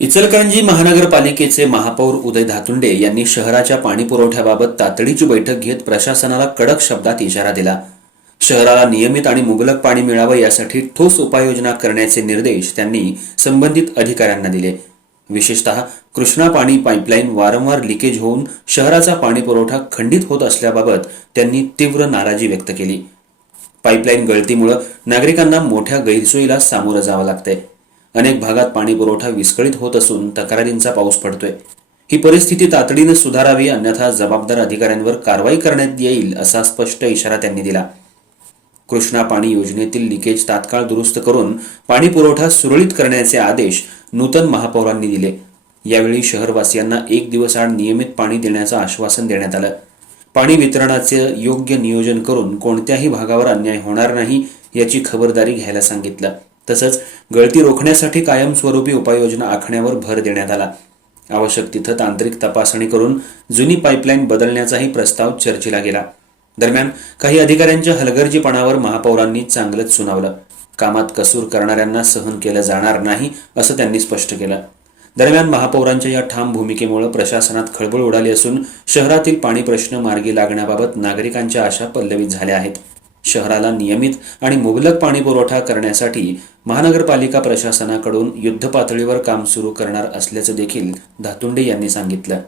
इचलकरंजी महानगरपालिकेचे महापौर उदय धातुंडे यांनी शहराच्या पाणी पुरवठ्याबाबत तातडीची बैठक घेत प्रशासनाला कडक शब्दात इशारा दिला। शहराला नियमित आणि मुबलक पाणी मिळावे यासाठी ठोस उपाययोजना करण्याचे निर्देश त्यांनी संबंधित अधिकाऱ्यांना दिले। विशेषतः कृष्णा पाणी पाईपलाईन वारंवार लीकेज होऊन शहराचा पाणी पुरवठा खंडित होत असल्याबाबत त्यांनी तीव्र नाराजी व्यक्त केली। पाईपलाईन गळतीमुळे नागरिकांना मोठ्या गैरसोयीला सामोरं जावं लागतंय। अनेक भागात पाणी पुरवठा विस्कळीत होत असून तक्रारींचा पाऊस पडतोय। ही परिस्थिती तातडीने सुधारावी, अन्यथा जबाबदार अधिकाऱ्यांवर कारवाई करण्यात येईल असा स्पष्ट इशारा त्यांनी दिला। कृष्णा पाणी योजनेतील लिकेज तात्काळ दुरुस्त करून पाणी पुरवठा सुरळीत करण्याचे आदेश नूतन महापौरांनी दिले। यावेळी शहरवासियांना 1 दिवस आड नियमित पाणी देण्याचं आश्वासन देण्यात आलं। पाणी वितरणाचे योग्य नियोजन करून कोणत्याही भागावर अन्याय होणार नाही याची खबरदारी घ्यायला सांगितलं। तसंच गळती रोखण्यासाठी कायमस्वरूपी उपाययोजना आखण्यावर भर देण्यात आला। आवश्यक तिथं तांत्रिक तपासणी करून जुनी पाईपलाईन बदलण्याचाही प्रस्ताव चर्चेला गेला। दरम्यान काही अधिकाऱ्यांच्या हलगर्जीपणावर महापौरांनी चांगलंच सुनावलं। कामात कसूर करणाऱ्यांना सहन केलं जाणार नाही असं त्यांनी स्पष्ट केलं। दरम्यान महापौरांच्या या ठाम भूमिकेमुळे प्रशासनात खळबळ उडाली असून शहरातील पाणी प्रश्न मार्गी लागण्याबाबत नागरिकांच्या आशा पल्लवित झाल्या आहेत। शहराला नियमित आणि मुबलक पाणी पुरवठा करण्यासाठी महानगरपालिका प्रशासनाकडून युद्धपातळीवर काम सुरू करणार असल्याचं देखील धातुंडे यांनी सांगितलं।